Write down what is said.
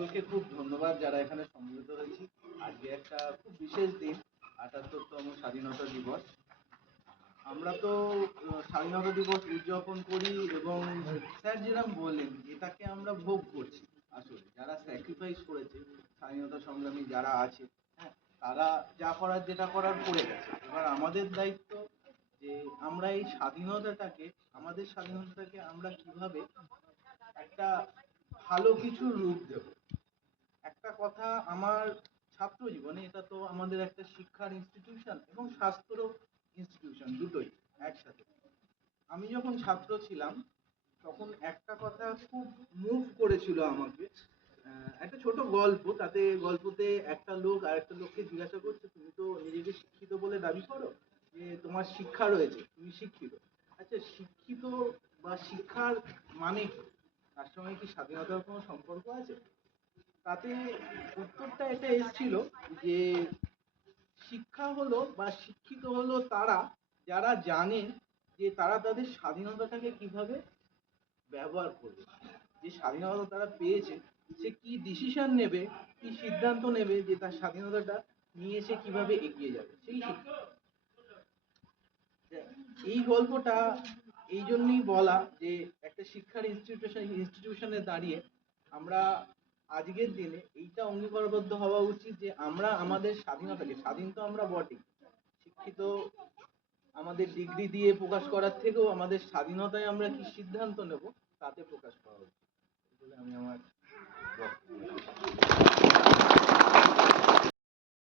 সকলকে খুব ধন্যবাদ যারা এখানে সম্মিলিত হয়েছি। আজকে একটা খুব বিশেষ দিন, ৭৮তম স্বাধীনতা দিবস। আমরা তো স্বাধীনতা দিবস উদযাপন করি এবং স্যার যেরকম বললেন এটাকে আমরা ভোগ করছি। আসলে যারা স্যাক্রিফাইস করেছে, স্বাধীনতা সংগ্রামী যারা আছে, হ্যাঁ, তারা যা করার যেটা করার করে গেছে। এবার আমাদের দায়িত্ব যে আমরা এই স্বাধীনতাটাকে, আমাদের স্বাধীনতাটাকে আমরা কিভাবে একটা ভালো কিছুর রূপ দেব। একটা কথা, আমার ছাত্র জীবনে, এটা তো আমাদের একটা শিক্ষার ইনস্টিটিউশন এবং স্বাস্থ্য ইনস্টিটিউশন, দুটোই একসাথে। আমি যখন ছাত্র ছিলাম তখন একটা কথা খুব মুভ করেছিল আমাকে। একটা ছোট গল্প, তাতে গল্পতে একটা লোক আর একটা লোককে জিজ্ঞাসা করছে, তুমি তো নিজেকে শিক্ষিত বলে দাবি করো, যে তোমার শিক্ষা রয়েছে, তুমি শিক্ষিত। আচ্ছা, শিক্ষিত বা শিক্ষার মানে কি, তার সঙ্গে কি স্বাধীনতার কোনো সম্পর্ক আছে? তাতে উত্তরটা এটা এসেছিল যে শিক্ষা হলো বা শিক্ষিত হলো তারা যারা জানে যে তারা তাদের স্বাধীনতাটাকে কিভাবে ব্যবহার করবে, যে স্বাধীনতা তারা পেয়েছে সে কি ডিসিশন নেবে, কি সিদ্ধান্ত নেবে, যে তার স্বাধীনতাটা নিয়ে সে কিভাবে এগিয়ে যাবে, সেই শিক্ষা। এই গল্পটা এই জন্যই বলা যে একটা শিক্ষার ইনস্টিটিউশনে দাঁড়িয়ে আমরা আজকের দিনে এইটা অঙ্গীকারবদ্ধ হওয়া উচিত যে আমরা আমাদের স্বাধীনতাকে, স্বাধীন তো আমরা বটেই, শিক্ষিত আমাদের ডিগ্রি দিয়ে প্রকাশ করার থেকেও আমাদের স্বাধীনতায় আমরা কি সিদ্ধান্ত নেব তাতে প্রকাশ করা উচিত বলে আমি আমার